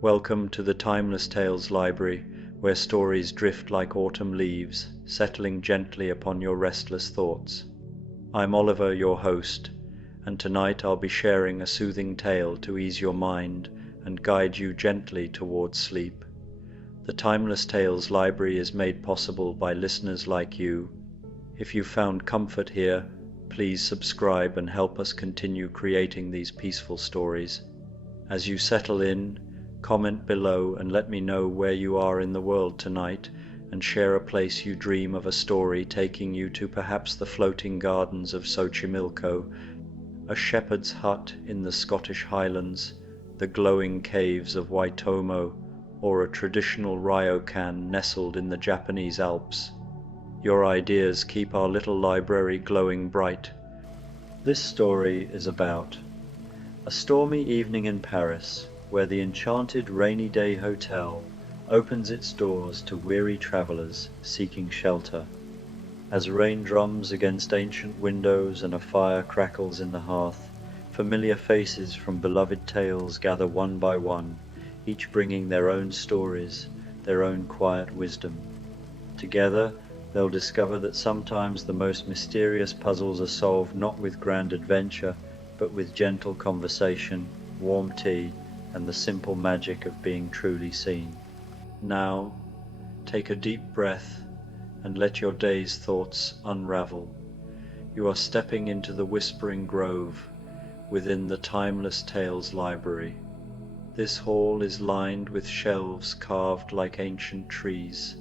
Welcome to the Timeless Tales Library, where stories drift like autumn leaves, settling gently upon your restless thoughts. I'm Oliver, your host, and tonight I'll be sharing a soothing tale to ease your mind and guide you gently towards sleep. The Timeless Tales Library is made possible by listeners like you. If you found comfort here, please subscribe and help us continue creating these peaceful stories. As you settle in, comment below and let me know where you are in the world tonight, and share a place you dream of a story taking you to, perhaps the floating gardens of Xochimilco, a shepherd's hut in the Scottish Highlands, the glowing caves of Waitomo, or a traditional ryokan nestled in the Japanese Alps. Your ideas keep our little library glowing bright. This story is about a stormy evening in Paris, where the enchanted rainy day hotel opens its doors to weary travelers seeking shelter. As rain drums against ancient windows and a fire crackles in the hearth, familiar faces from beloved tales gather one by one, each bringing their own stories, their own quiet wisdom. Together, they'll discover that sometimes the most mysterious puzzles are solved not with grand adventure, but with gentle conversation, warm tea, and the simple magic of being truly seen. Now, take a deep breath and let your day's thoughts unravel. You are stepping into the Whispering Grove within the Timeless Tales Library. This hall is lined with shelves carved like ancient trees,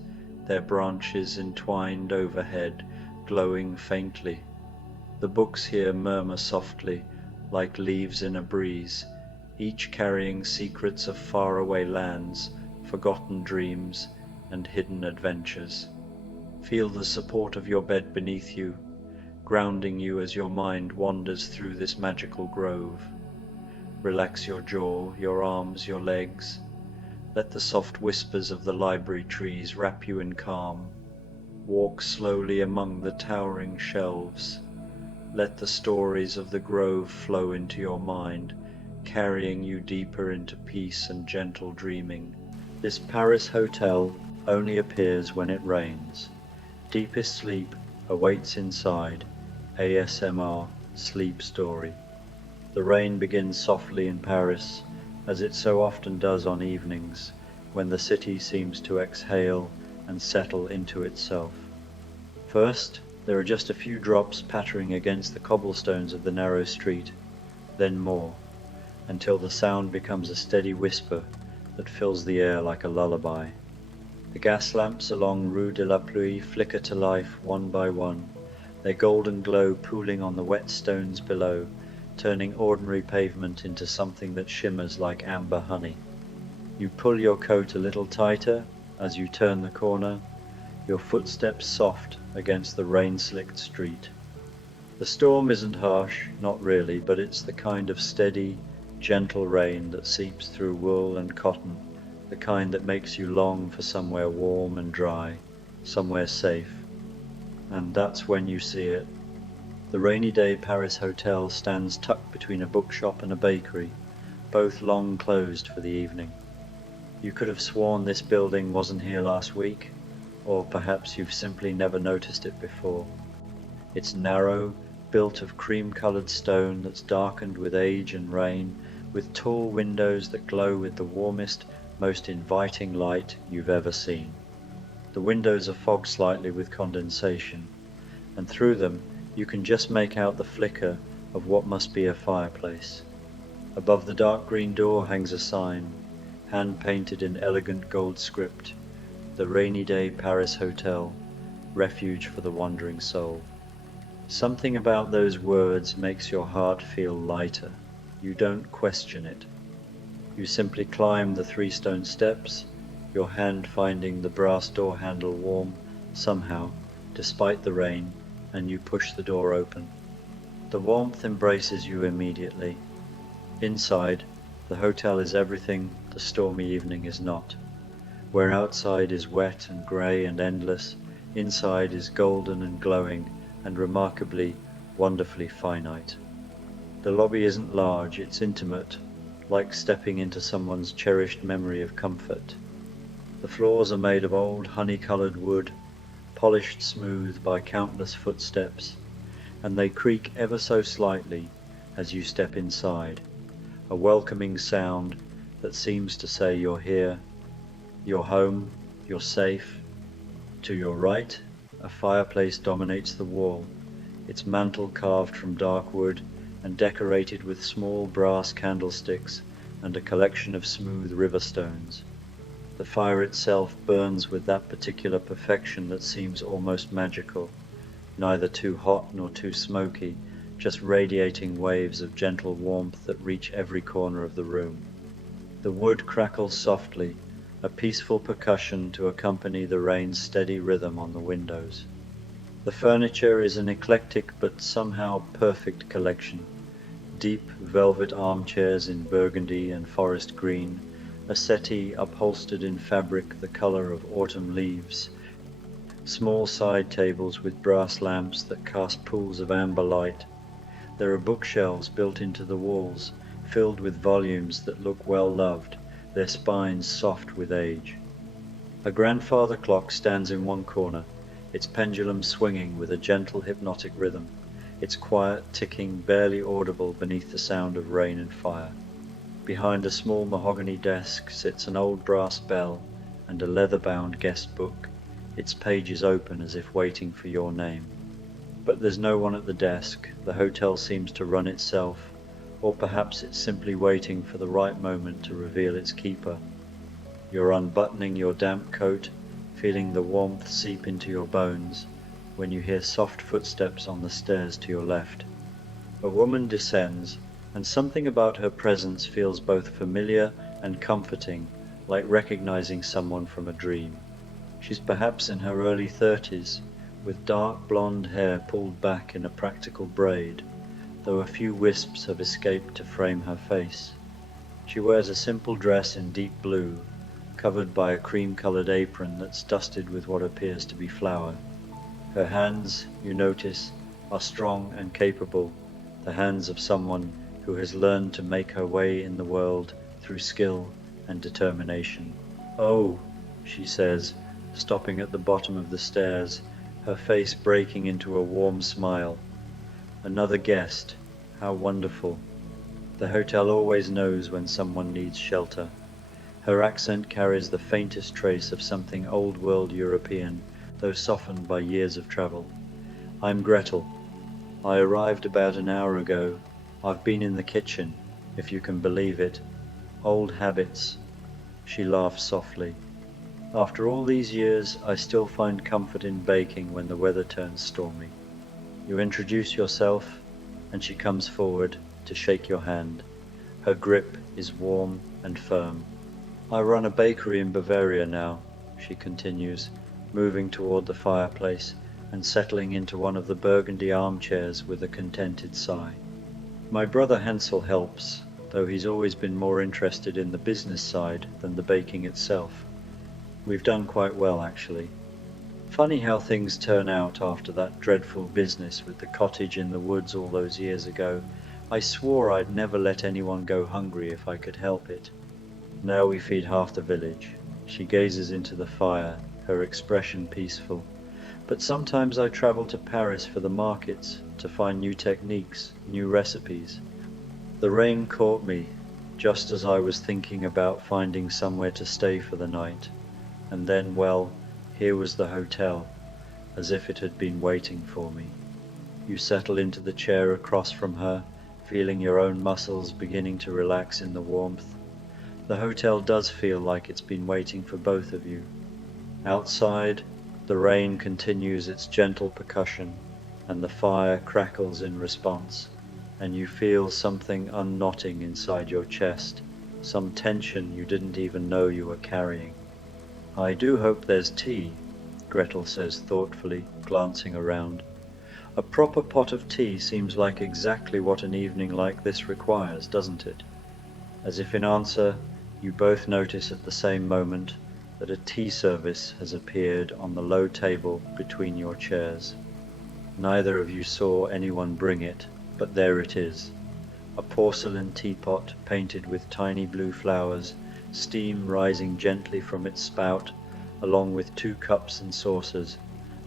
their branches entwined overhead, glowing faintly. The books here murmur softly, like leaves in a breeze, each carrying secrets of faraway lands, forgotten dreams, and hidden adventures. Feel the support of your bed beneath you, grounding you as your mind wanders through this magical grove. Relax your jaw, your arms, your legs. Let the soft whispers of the library trees wrap you in calm. Walk slowly among the towering shelves. Let the stories of the grove flow into your mind, carrying you deeper into peace and gentle dreaming. This Paris hotel only appears when it rains. Deepest sleep awaits inside. ASMR Sleep Story. The rain begins softly in Paris, as it so often does on evenings, when the city seems to exhale and settle into itself. First, there are just a few drops pattering against the cobblestones of the narrow street, then more, until the sound becomes a steady whisper that fills the air like a lullaby. The gas lamps along Rue de la Pluie flicker to life one by one, their golden glow pooling on the wet stones below, turning ordinary pavement into something that shimmers like amber honey. You pull your coat a little tighter as you turn the corner, your footsteps soft against the rain-slicked street. The storm isn't harsh, not really, but it's the kind of steady, gentle rain that seeps through wool and cotton, the kind that makes you long for somewhere warm and dry, somewhere safe. And that's when you see it. The rainy day Paris hotel stands tucked between a bookshop and a bakery, both long closed for the evening. You could have sworn this building wasn't here last week, or perhaps you've simply never noticed it before. It's narrow, built of cream-colored stone that's darkened with age and rain, with tall windows that glow with the warmest, most inviting light you've ever seen. The windows are fogged slightly with condensation, and through them you can just make out the flicker of what must be a fireplace. Above the dark green door hangs a sign, hand-painted in elegant gold script: The Rainy Day Paris Hotel, Refuge for the Wandering Soul. Something about those words makes your heart feel lighter. You don't question it. You simply climb the 3 stone steps, your hand finding the brass door handle warm somehow, despite the rain, and you push the door open. The warmth embraces you immediately. Inside, the hotel is everything the stormy evening is not. Where outside is wet and grey and endless, inside is golden and glowing and remarkably, wonderfully finite. The lobby isn't large, it's intimate, like stepping into someone's cherished memory of comfort. The floors are made of old honey-colored wood, polished smooth by countless footsteps, and they creak ever so slightly as you step inside, a welcoming sound that seems to say you're here, you're home, you're safe. To your right, a fireplace dominates the wall, its mantel carved from dark wood and decorated with small brass candlesticks and a collection of smooth river stones. The fire itself burns with that particular perfection that seems almost magical, neither too hot nor too smoky, just radiating waves of gentle warmth that reach every corner of the room. The wood crackles softly, a peaceful percussion to accompany the rain's steady rhythm on the windows. The furniture is an eclectic but somehow perfect collection. Deep velvet armchairs in burgundy and forest green, a settee upholstered in fabric the color of autumn leaves, small side tables with brass lamps that cast pools of amber light. There are bookshelves built into the walls, filled with volumes that look well loved, their spines soft with age. A grandfather clock stands in one corner, its pendulum swinging with a gentle hypnotic rhythm, its quiet ticking barely audible beneath the sound of rain and fire. Behind a small mahogany desk sits an old brass bell and a leather-bound guest book, its pages open as if waiting for your name. But there's no one at the desk. The hotel seems to run itself, or perhaps it's simply waiting for the right moment to reveal its keeper. You're unbuttoning your damp coat, feeling the warmth seep into your bones, when you hear soft footsteps on the stairs to your left. A woman descends, and something about her presence feels both familiar and comforting, like recognizing someone from a dream. She's perhaps in her early 30s, with dark blonde hair pulled back in a practical braid, though a few wisps have escaped to frame her face. She wears a simple dress in deep blue, covered by a cream-colored apron that's dusted with what appears to be flour. Her hands, you notice, are strong and capable, the hands of someone who has learned to make her way in the world through skill and determination. "Oh," she says, stopping at the bottom of the stairs, her face breaking into a warm smile. "Another guest. How wonderful." The hotel always knows when someone needs shelter. Her accent carries the faintest trace of something old-world European, though softened by years of travel. "I'm Gretel. I arrived about an hour ago. I've been in the kitchen, if you can believe it. Old habits." She laughs softly. "After all these years, I still find comfort in baking when the weather turns stormy." You introduce yourself, and she comes forward to shake your hand. Her grip is warm and firm. "I run a bakery in Bavaria now," she continues, moving toward the fireplace and settling into one of the burgundy armchairs with a contented sigh. "My brother Hansel helps, though he's always been more interested in the business side than the baking itself. We've done quite well, actually. Funny how things turn out after that dreadful business with the cottage in the woods all those years ago. I swore I'd never let anyone go hungry if I could help it. Now we feed half the village." She gazes into the fire, her expression peaceful. "But sometimes I travel to Paris for the markets, to find new techniques, new recipes." The rain caught me, just as I was thinking about finding somewhere to stay for the night. And then, well, here was the hotel, as if it had been waiting for me. You settle into the chair across from her, feeling your own muscles beginning to relax in the warmth. The hotel does feel like it's been waiting for both of you. Outside, the rain continues its gentle percussion, and the fire crackles in response, and you feel something unknotting inside your chest, some tension you didn't even know you were carrying. "I do hope there's tea," Gretel says thoughtfully, glancing around. "A proper pot of tea seems like exactly what an evening like this requires, doesn't it?" As if in answer, you both notice at the same moment that a tea service has appeared on the low table between your chairs. Neither of you saw anyone bring it, but there it is. A porcelain teapot painted with tiny blue flowers, steam rising gently from its spout, along with 2 cups and saucers,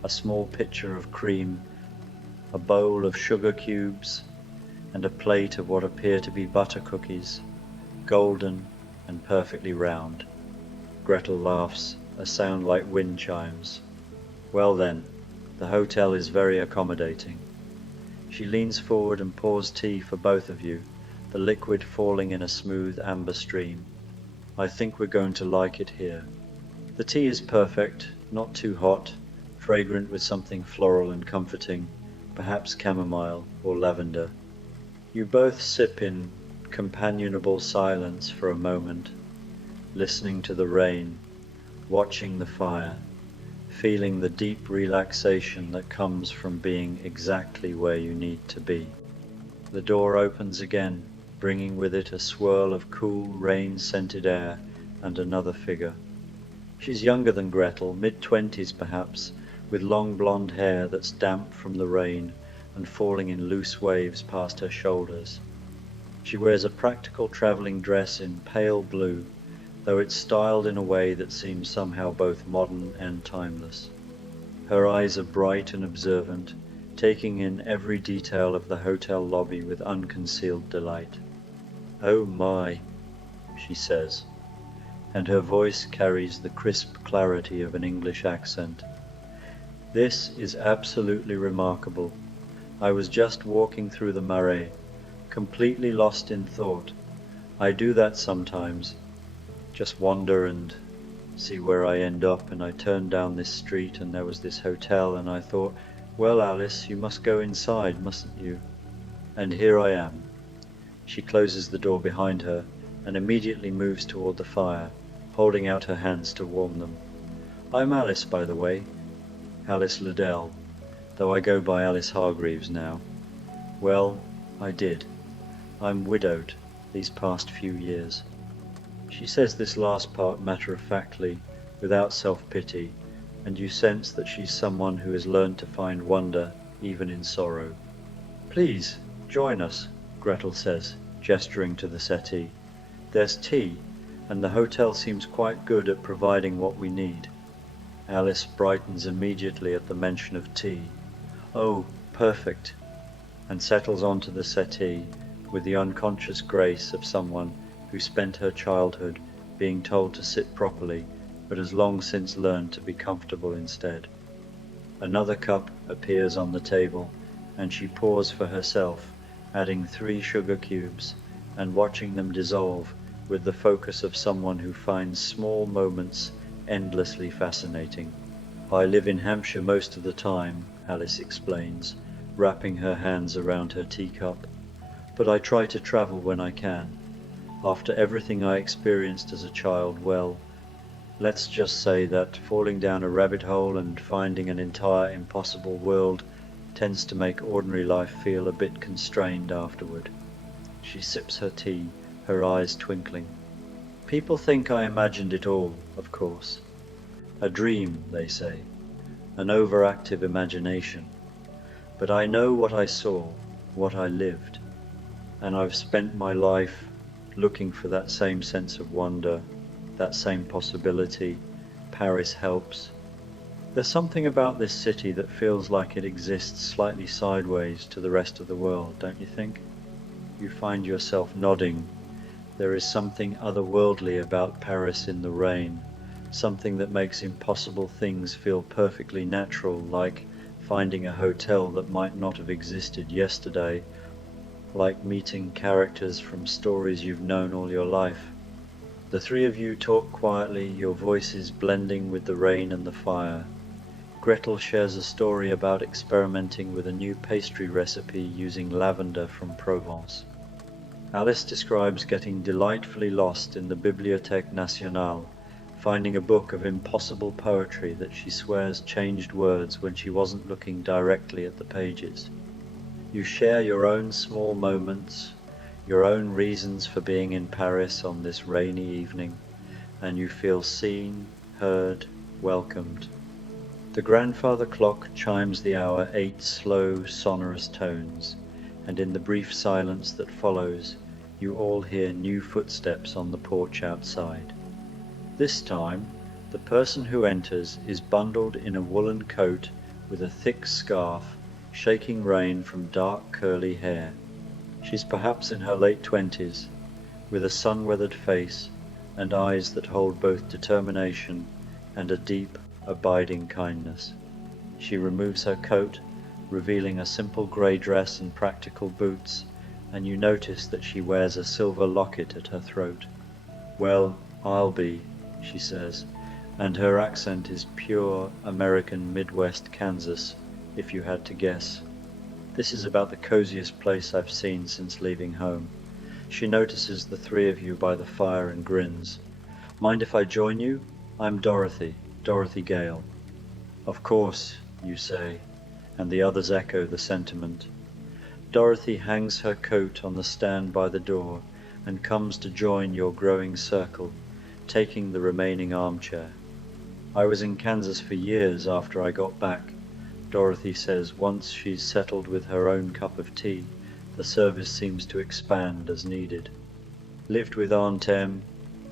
a small pitcher of cream, a bowl of sugar cubes, and a plate of what appear to be butter cookies, golden and perfectly round. Gretel laughs, a sound like wind chimes. Well then, the hotel is very accommodating. She leans forward and pours tea for both of you, the liquid falling in a smooth amber stream. I think we're going to like it here. The tea is perfect, not too hot, fragrant with something floral and comforting, perhaps chamomile or lavender. You both sip in companionable silence for a moment, listening to the rain, watching the fire, feeling the deep relaxation that comes from being exactly where you need to be. The door opens again, bringing with it a swirl of cool, rain-scented air and another figure. She's younger than Gretel, mid-20s perhaps, with long blonde hair that's damp from the rain and falling in loose waves past her shoulders. She wears a practical travelling dress in pale blue, though it's styled in a way that seems somehow both modern and timeless. Her eyes are bright and observant, taking in every detail of the hotel lobby with unconcealed delight. "Oh my," she says, and her voice carries the crisp clarity of an English accent. "This is absolutely remarkable. I was just walking through the Marais, completely lost in thought. I do that sometimes. Just wander and see where I end up, and I turned down this street and there was this hotel and I thought, well, Alice, you must go inside, mustn't you? And here I am." She closes the door behind her and immediately moves toward the fire, holding out her hands to warm them. "I'm Alice, by the way, Alice Liddell, though I go by Alice Hargreaves now. Well, I did. I'm widowed these past few years." She says this last part matter-of-factly, without self-pity, and you sense that she's someone who has learned to find wonder even in sorrow. "Please, join us," Gretel says, gesturing to the settee. "There's tea, and the hotel seems quite good at providing what we need." Alice brightens immediately at the mention of tea. "Oh, perfect," and settles onto the settee with the unconscious grace of someone who spent her childhood being told to sit properly, but has long since learned to be comfortable instead. Another cup appears on the table, and she pours for herself, adding 3 sugar cubes, and watching them dissolve with the focus of someone who finds small moments endlessly fascinating. "I live in Hampshire most of the time," Alice explains, wrapping her hands around her teacup, "but I try to travel when I can. After everything I experienced as a child, well, let's just say that falling down a rabbit hole and finding an entire impossible world tends to make ordinary life feel a bit constrained afterward." She sips her tea, her eyes twinkling. "People think I imagined it all, of course. A dream, they say, an overactive imagination. But I know what I saw, what I lived, and I've spent my life looking for that same sense of wonder, that same possibility. Paris helps. There's something about this city that feels like it exists slightly sideways to the rest of the world, don't you think? You find yourself nodding. There is something otherworldly about Paris in the rain, something that makes impossible things feel perfectly natural, like finding a hotel that might not have existed yesterday, like meeting characters from stories you've known all your life. The 3 of you talk quietly, your voices blending with the rain and the fire. Gretel shares a story about experimenting with a new pastry recipe using lavender from Provence. Alice describes getting delightfully lost in the Bibliothèque Nationale, finding a book of impossible poetry that she swears changed words when she wasn't looking directly at the pages. You share your own small moments, your own reasons for being in Paris on this rainy evening, and you feel seen, heard, welcomed. The grandfather clock chimes the hour 8 slow, sonorous tones, and in the brief silence that follows, you all hear new footsteps on the porch outside. This time, the person who enters is bundled in a woolen coat with a thick scarf, shaking rain from dark curly hair. She's perhaps in her late 20s, with a sun-weathered face and eyes that hold both determination and a deep, abiding kindness. She removes her coat, revealing a simple grey dress and practical boots, and you notice that she wears a silver locket at her throat. "Well, I'll be," she says, and her accent is pure American Midwest Kansas, if you had to guess. This is about the coziest place I've seen since leaving home. She notices the three of you by the fire and grins. "Mind if I join you? I'm Dorothy Gale." "Of course," you say, and the others echo the sentiment. Dorothy hangs her coat on the stand by the door and comes to join your growing circle, taking the remaining armchair. "I was in Kansas for years after I got back," Dorothy says. Once she's settled with her own cup of tea, the service seems to expand as needed. "Lived with Aunt Em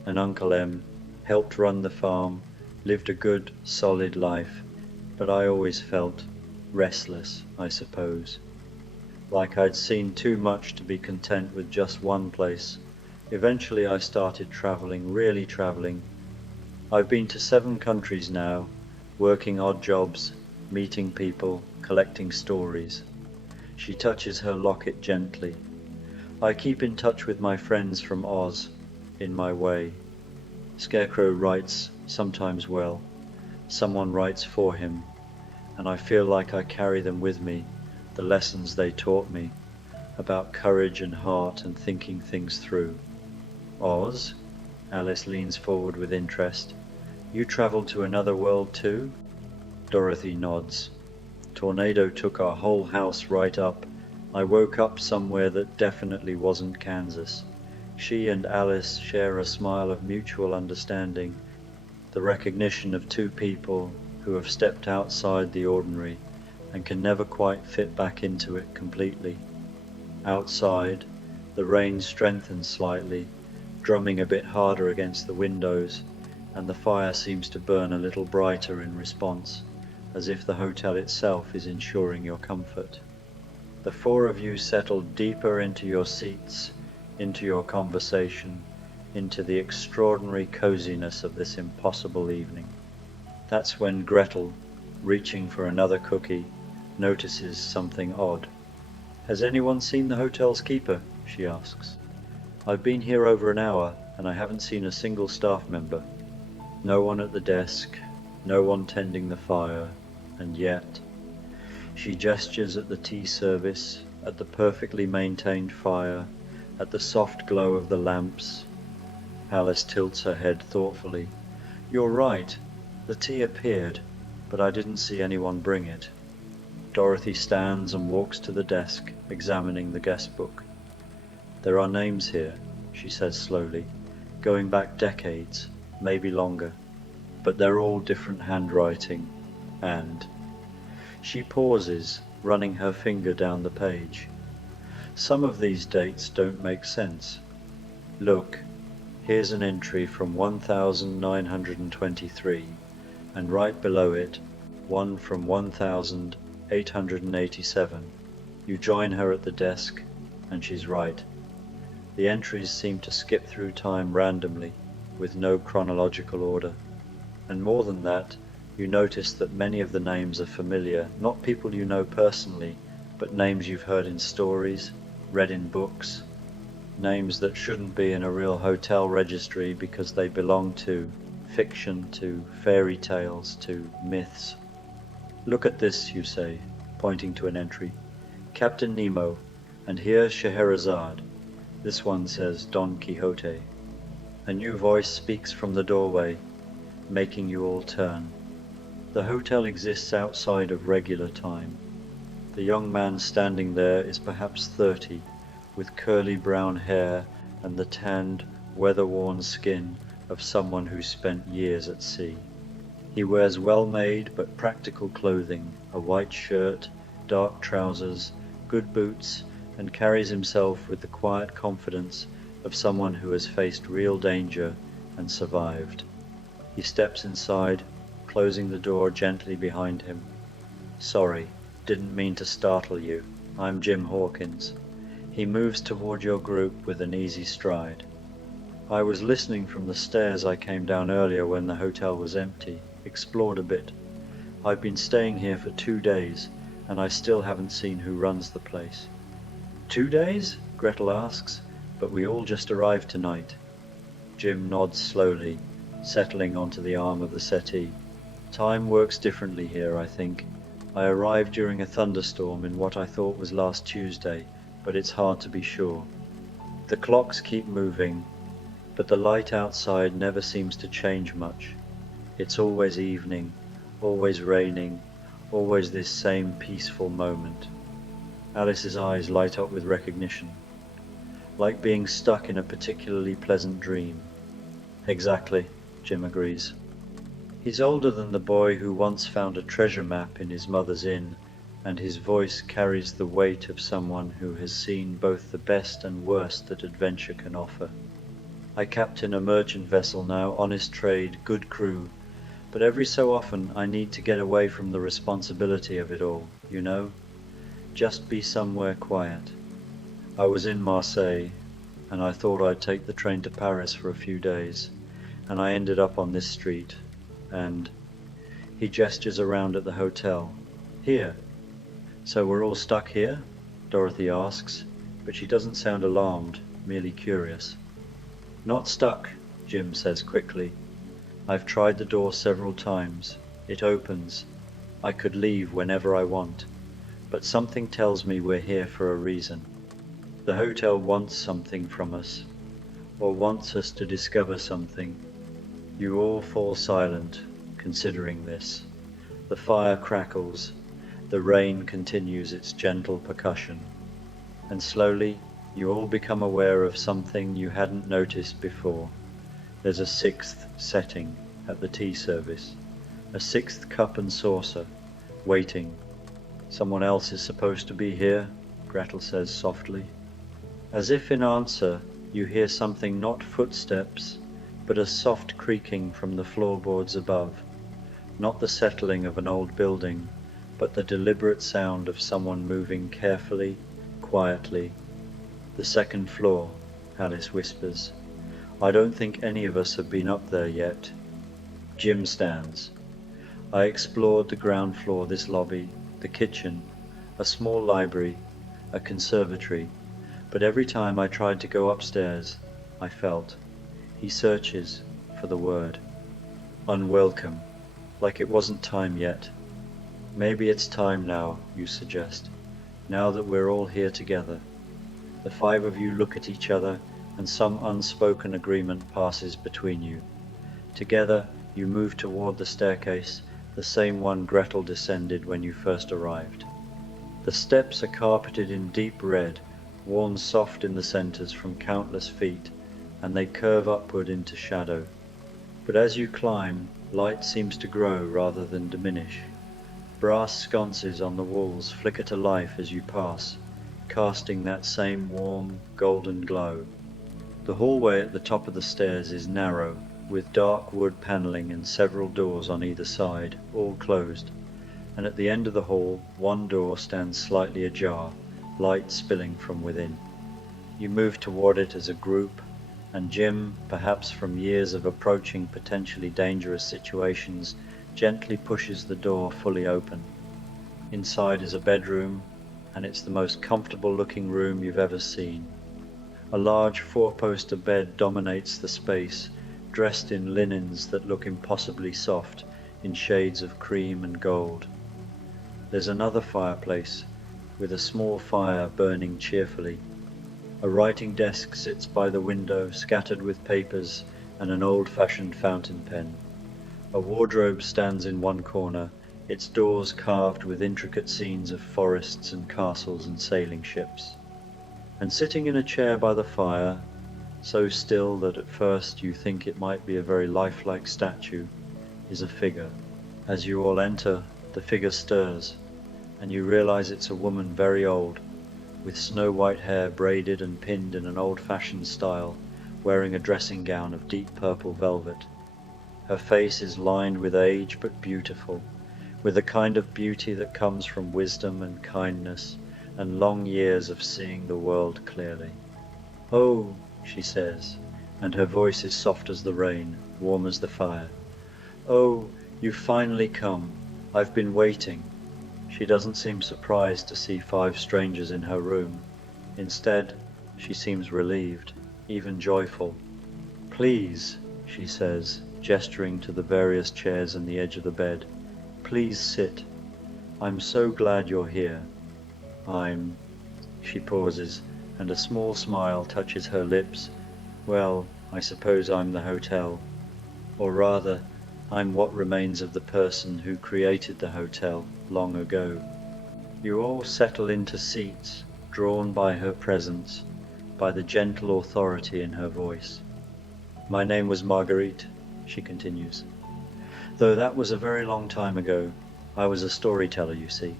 and Uncle Em, helped run the farm, lived a good, solid life, but I always felt restless, I suppose. Like I'd seen too much to be content with just one place. Eventually I started traveling, really traveling. I've been to 7 countries now, working odd jobs, meeting people, collecting stories." She touches her locket gently. "I keep in touch with my friends from Oz, in my way." Scarecrow writes sometimes well. Someone writes for him, and I feel like I carry them with me, the lessons they taught me, about courage and heart and thinking things through. "Oz?" Alice leans forward with interest. "You traveled to another world too?" Dorothy nods. "Tornado took our whole house right up. I woke up somewhere that definitely wasn't Kansas." She and Alice share a smile of mutual understanding, the recognition of two people who have stepped outside the ordinary and can never quite fit back into it completely. Outside, the rain strengthens slightly, drumming a bit harder against the windows, and the fire seems to burn a little brighter in response, as if the hotel itself is ensuring your comfort. The 4 of you settle deeper into your seats, into your conversation, into the extraordinary coziness of this impossible evening. That's when Gretel, reaching for another cookie, notices something odd. "Has anyone seen the hotel's keeper?" she asks. "I've been here over an hour, and I haven't seen a single staff member. No one at the desk, no one tending the fire, and yet..." She gestures at the tea service, at the perfectly maintained fire, at the soft glow of the lamps. Alice tilts her head thoughtfully. "You're right. The tea appeared, but I didn't see anyone bring it." Dorothy stands and walks to the desk, examining the guest book. "There are names here," she says slowly, "going back decades, maybe longer, but they're all different handwriting, and..." She pauses, running her finger down the page. "Some of these dates don't make sense. Look, here's an entry from 1923, and right below it, one from 1887. You join her at the desk, and she's right. The entries seem to skip through time randomly, with no chronological order. And more than that, you notice that many of the names are familiar, not people you know personally, but names you've heard in stories, read in books, names that shouldn't be in a real hotel registry because they belong to fiction, to fairy tales, to myths. Look at this, you say, pointing to an entry. Captain Nemo, and here's Scheherazade. This one says Don Quixote. A new voice speaks from the doorway, making you all turn. The hotel exists outside of regular time. The young man standing there is perhaps 30, with curly brown hair and the tanned, weather-worn skin of someone who spent years at sea. He wears well-made but practical clothing, a white shirt, dark trousers, good boots, and carries himself with the quiet confidence of someone who has faced real danger and survived. He steps inside, closing the door gently behind him. "Sorry, didn't mean to startle you. I'm Jim Hawkins." He moves toward your group with an easy stride. "I was listening from the stairs. I came down earlier when the hotel was empty, explored a bit. I've been staying here for 2 days, and I still haven't seen who runs the place." "2 days?" Gretel asks. "But we all just arrived tonight." Jim nods slowly, settling onto the arm of the settee. "Time works differently here, I think. I arrived during a thunderstorm in what I thought was last Tuesday, but it's hard to be sure. The clocks keep moving, but the light outside never seems to change much. It's always evening, always raining, always this same peaceful moment." Alice's eyes light up with recognition. "Like being stuck in a particularly pleasant dream." "Exactly," Jim agrees. He's older than the boy who once found a treasure map in his mother's inn, and his voice carries the weight of someone who has seen both the best and worst that adventure can offer. "I captain a merchant vessel now, honest trade, good crew, but every so often I need to get away from the responsibility of it all, you know? Just be somewhere quiet. I was in Marseille, and I thought I'd take the train to Paris for a few days, and I ended up on this street, and..." He gestures around at the hotel. "Here." "So we're all stuck here?" Dorothy asks, but she doesn't sound alarmed, merely curious. "Not stuck," Jim says quickly. "I've tried the door several times. It opens. I could leave whenever I want. But something tells me we're here for a reason. The hotel wants something from us, or wants us to discover something." You all fall silent, considering this. The fire crackles. The rain continues its gentle percussion. And slowly, you all become aware of something you hadn't noticed before. There's a sixth setting at the tea service. A sixth cup and saucer, waiting. "Someone else is supposed to be here," Gretel says softly. As if in answer, you hear something, not footsteps, but a soft creaking from the floorboards above. Not the settling of an old building, but the deliberate sound of someone moving carefully, quietly. "The second floor," Alice whispers. "I don't think any of us have been up there yet." Jim stands. "I explored the ground floor, this lobby, the kitchen, a small library, a conservatory, but every time I tried to go upstairs, I felt..." He searches for the word. "Unwelcome, like it wasn't time yet." "Maybe it's time now," you suggest, "now that we're all here together." The 5 of you look at each other, and some unspoken agreement passes between you. Together, you move toward the staircase, the same one Gretel descended when you first arrived. The steps are carpeted in deep red, worn soft in the centers from countless feet, and they curve upward into shadow. But as you climb, light seems to grow rather than diminish. Brass sconces on the walls flicker to life as you pass, casting that same warm, golden glow. The hallway at the top of the stairs is narrow, with dark wood paneling and several doors on either side, all closed, and at the end of the hall, one door stands slightly ajar, light spilling from within. You move toward it as a group, and Jim, perhaps from years of approaching potentially dangerous situations, gently pushes the door fully open. Inside is a bedroom, and it's the most comfortable looking room you've ever seen. A large 4-poster bed dominates the space, dressed in linens that look impossibly soft, in shades of cream and gold. There's another fireplace, with a small fire burning cheerfully. A writing desk sits by the window, scattered with papers and an old-fashioned fountain pen. A wardrobe stands in one corner, its doors carved with intricate scenes of forests and castles and sailing ships. And sitting in a chair by the fire, so still that at first you think it might be a very lifelike statue, is a figure. As you all enter, the figure stirs, and you realize it's a woman very old, with snow-white hair braided and pinned in an old-fashioned style, wearing a dressing gown of deep purple velvet. Her face is lined with age but beautiful, with the kind of beauty that comes from wisdom and kindness and long years of seeing the world clearly. "Oh," she says, and her voice is soft as the rain, warm as the fire. "Oh, you've finally come. I've been waiting." She doesn't seem surprised to see 5 strangers in her room. Instead, she seems relieved, even joyful. "Please," she says, gesturing to the various chairs on the edge of the bed. "Please sit. I'm so glad you're here. She pauses, and a small smile touches her lips. "Well, I suppose I'm the hotel. Or rather, I'm what remains of the person who created the hotel long ago." You all settle into seats, drawn by her presence, by the gentle authority in her voice. "My name was Marguerite," she continues. "Though that was a very long time ago. I was a storyteller, you see.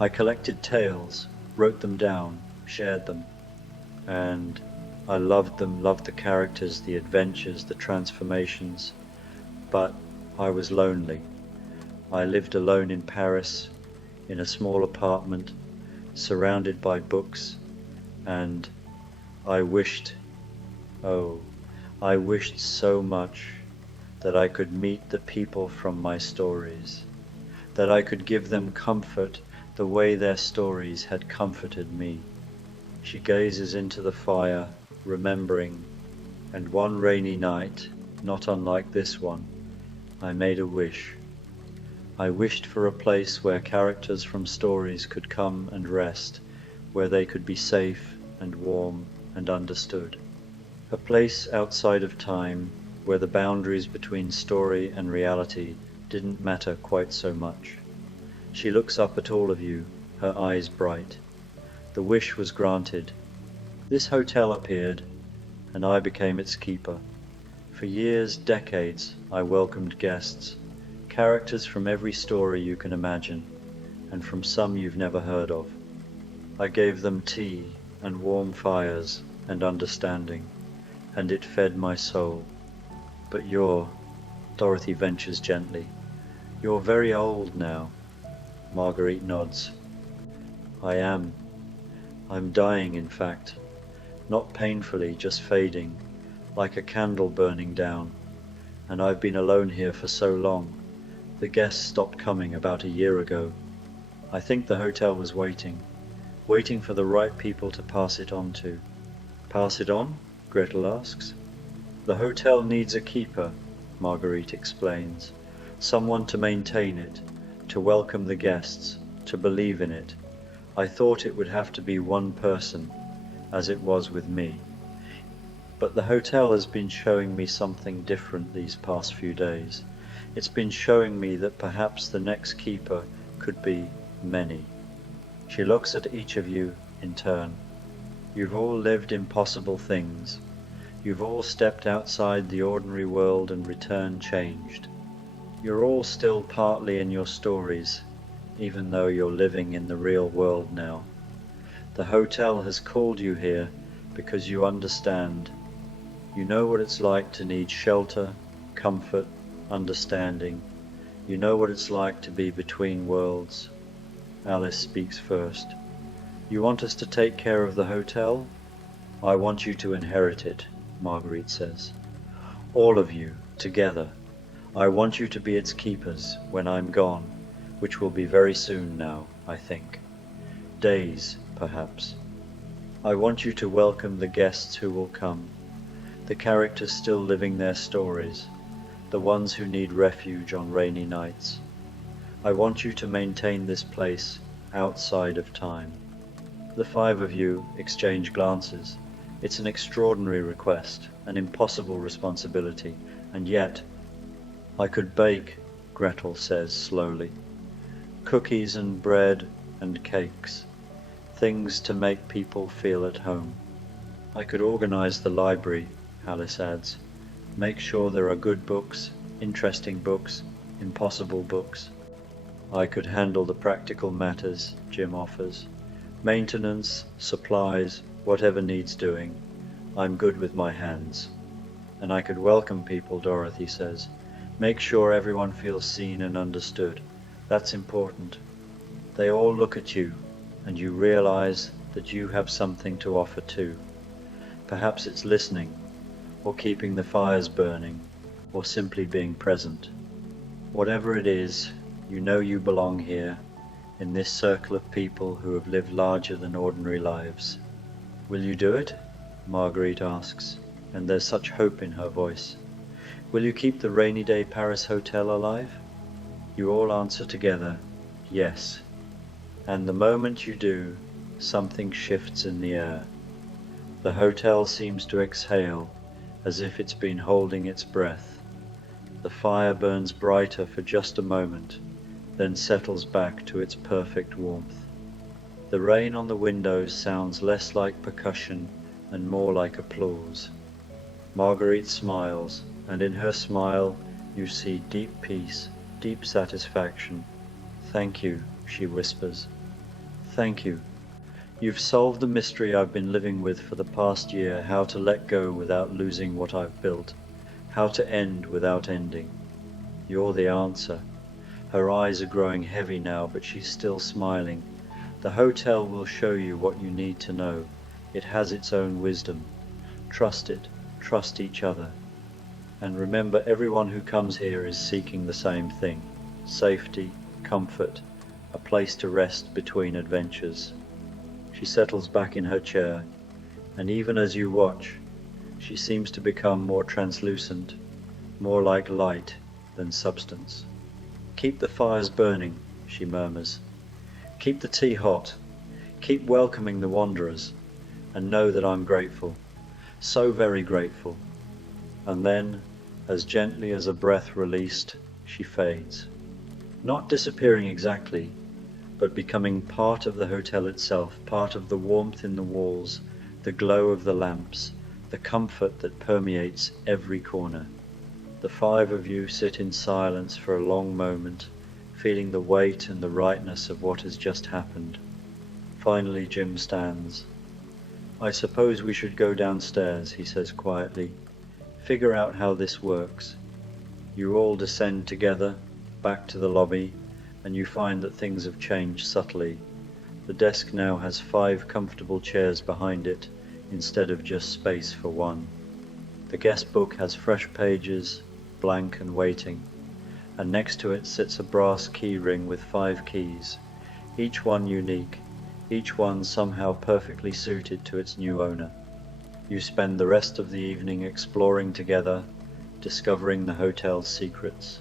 I collected tales, wrote them down, shared them. And I loved them, loved the characters, the adventures, the transformations. But I was lonely. I lived alone in Paris, in a small apartment, surrounded by books, and I wished, oh, I wished so much that I could meet the people from my stories, that I could give them comfort the way their stories had comforted me." She gazes into the fire, remembering, "And one rainy night, not unlike this one, I made a wish. I wished for a place where characters from stories could come and rest, where they could be safe and warm and understood. A place outside of time, where the boundaries between story and reality didn't matter quite so much." She looks up at all of you, her eyes bright. The wish was granted. This hotel appeared, and I became its keeper. For years, decades, I welcomed guests, characters from every story you can imagine, and from some you've never heard of. I gave them tea and warm fires and understanding, and it fed my soul. But Dorothy ventures gently, "You're very old now." Marguerite nods. "I am. I'm dying, in fact. Not painfully, just fading, like a candle burning down. And I've been alone here for so long. The guests stopped coming about a year ago. I think the hotel was waiting for the right people to pass it on to." "Pass it on?" Gretel asks. "The hotel needs a keeper," Marguerite explains. "Someone to maintain it, to welcome the guests, to believe in it. I thought it would have to be one person, as it was with me. But the hotel has been showing me something different these past few days. It's been showing me that perhaps the next keeper could be many." She looks at each of you in turn. You've all lived impossible things. You've all stepped outside the ordinary world and returned changed. You're all still partly in your stories, even though you're living in the real world now. The hotel has called you here because you understand. You know what it's like to need shelter, comfort, understanding. You know what it's like to be between worlds. Alice speaks first. "You want us to take care of the hotel?" "I want you to inherit it," Marguerite says. "All of you, together. I want you to be its keepers when I'm gone, which will be very soon now, I think. Days, perhaps. I want you to welcome the guests who will come, the characters still living their stories, the ones who need refuge on rainy nights. I want you to maintain this place outside of time." The 5 of you exchange glances. It's an extraordinary request, an impossible responsibility, and yet, "I could bake," Gretel says slowly. "Cookies and bread and cakes, things to make people feel at home. I could organize the library," Alice adds. "Make sure there are good books, interesting books, impossible books. I could handle the practical matters," Jim offers. Maintenance, supplies, whatever needs doing. I'm good with my hands. And I could welcome people, Dorothy says. Make sure everyone feels seen and understood. That's important. They all look at you, and you realize that you have something to offer too. Perhaps it's listening, or keeping the fires burning, or simply being present. Whatever it is, you know you belong here, in this circle of people who have lived larger than ordinary lives. Will you do it? Marguerite asks, and there's such hope in her voice. Will you keep the rainy day Paris hotel alive? You all answer together, yes. And the moment you do, something shifts in the air. The hotel seems to exhale, as if it's been holding its breath. The fire burns brighter for just a moment, then settles back to its perfect warmth. The rain on the windows sounds less like percussion and more like applause. Marguerite smiles, and in her smile you see deep peace, deep satisfaction. Thank you, she whispers. Thank you. You've solved the mystery I've been living with for the past year, how to let go without losing what I've built, how to end without ending. You're the answer. Her eyes are growing heavy now, but she's still smiling. The hotel will show you what you need to know. It has its own wisdom. Trust it. Trust each other. And remember, everyone who comes here is seeking the same thing. Safety, comfort, a place to rest between adventures. She settles back in her chair, and even as you watch, she seems to become more translucent, more like light than substance. Keep the fires burning, she murmurs. Keep the tea hot. Keep welcoming the wanderers, and know that I'm grateful, so very grateful. And then, as gently as a breath released, she fades. Not disappearing exactly, but becoming part of the hotel itself, part of the warmth in the walls, the glow of the lamps, the comfort that permeates every corner. The five of you sit in silence for a long moment, feeling the weight and the rightness of what has just happened. Finally Jim stands. I suppose we should go downstairs, he says quietly. Figure out how this works. You all descend together, back to the lobby, and you find that things have changed subtly. The desk now has 5 comfortable chairs behind it, instead of just space for one. The guest book has fresh pages, blank and waiting, and next to it sits a brass key ring with 5 keys, each one unique, each one somehow perfectly suited to its new owner. You spend the rest of the evening exploring together, discovering the hotel's secrets.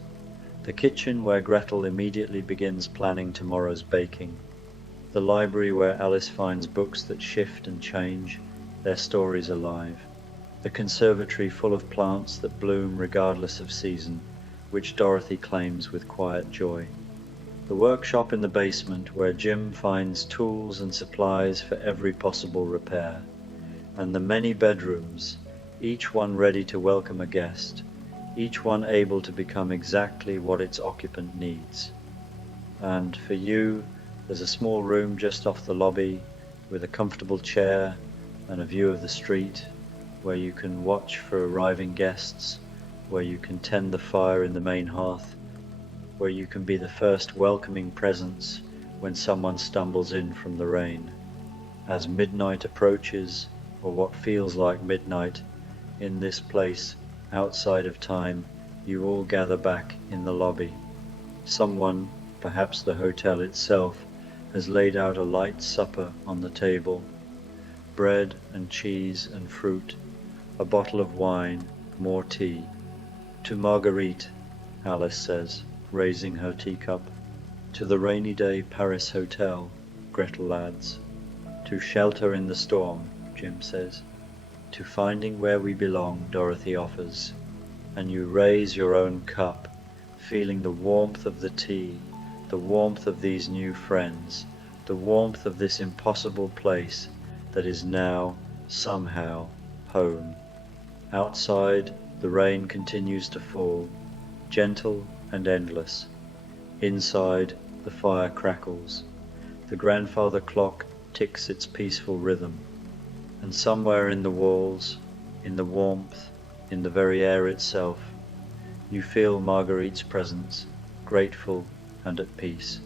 The kitchen where Gretel immediately begins planning tomorrow's baking. The library where Alice finds books that shift and change, their stories alive. The conservatory full of plants that bloom regardless of season, which Dorothy claims with quiet joy. The workshop in the basement where Jim finds tools and supplies for every possible repair. And the many bedrooms, each one ready to welcome a guest, each one able to become exactly what its occupant needs. And for you, there's a small room just off the lobby with a comfortable chair and a view of the street, where you can watch for arriving guests, where you can tend the fire in the main hearth, where you can be the first welcoming presence when someone stumbles in from the rain. As midnight approaches, or what feels like midnight, in this place outside of time, you all gather back in the lobby. Someone, perhaps the hotel itself, has laid out a light supper on the table. Bread and cheese and fruit, a bottle of wine, more tea. To Marguerite, Alice says, raising her teacup. To the rainy day Paris hotel, Gretel adds. To shelter in the storm, Jim says. To finding where we belong, Dorothy offers. And you raise your own cup, feeling the warmth of the tea, the warmth of these new friends, the warmth of this impossible place that is now, somehow, home. Outside, the rain continues to fall, gentle and endless. Inside, the fire crackles. The grandfather clock ticks its peaceful rhythm, and somewhere in the walls, in the warmth, in the very air itself, you feel Marguerite's presence, grateful and at peace.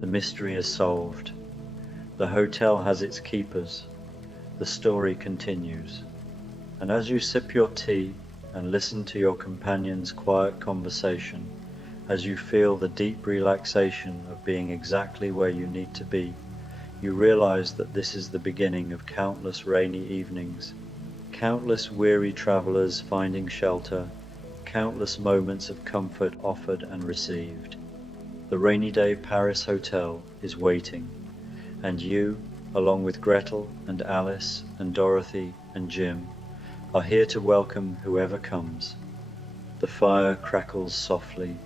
The mystery is solved. The hotel has its keepers. The story continues. And as you sip your tea and listen to your companion's quiet conversation, as you feel the deep relaxation of being exactly where you need to be, you realize that this is the beginning of countless rainy evenings, countless weary travelers finding shelter, countless moments of comfort offered and received. The rainy day Paris hotel is waiting, and you, along with Gretel and Alice and Dorothy and Jim, are here to welcome whoever comes. The fire crackles softly,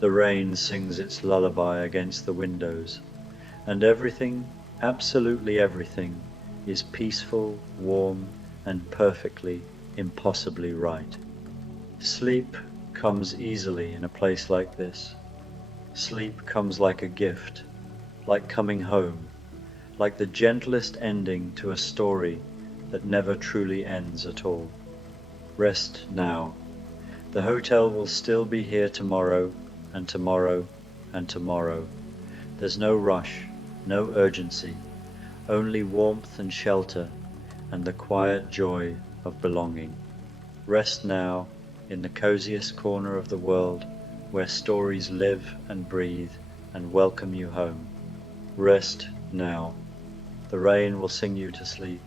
the rain sings its lullaby against the windows, and everything, absolutely everything, is peaceful, warm, and perfectly, impossibly right. Sleep comes easily in a place like this. Sleep comes like a gift, like coming home, like the gentlest ending to a story that never truly ends at all. Rest now. The hotel will still be here tomorrow, and tomorrow, and tomorrow. There's no rush, no urgency, only warmth and shelter, and the quiet joy of belonging. Rest now, in the coziest corner of the world, where stories live and breathe and welcome you home. Rest now. The rain will sing you to sleep.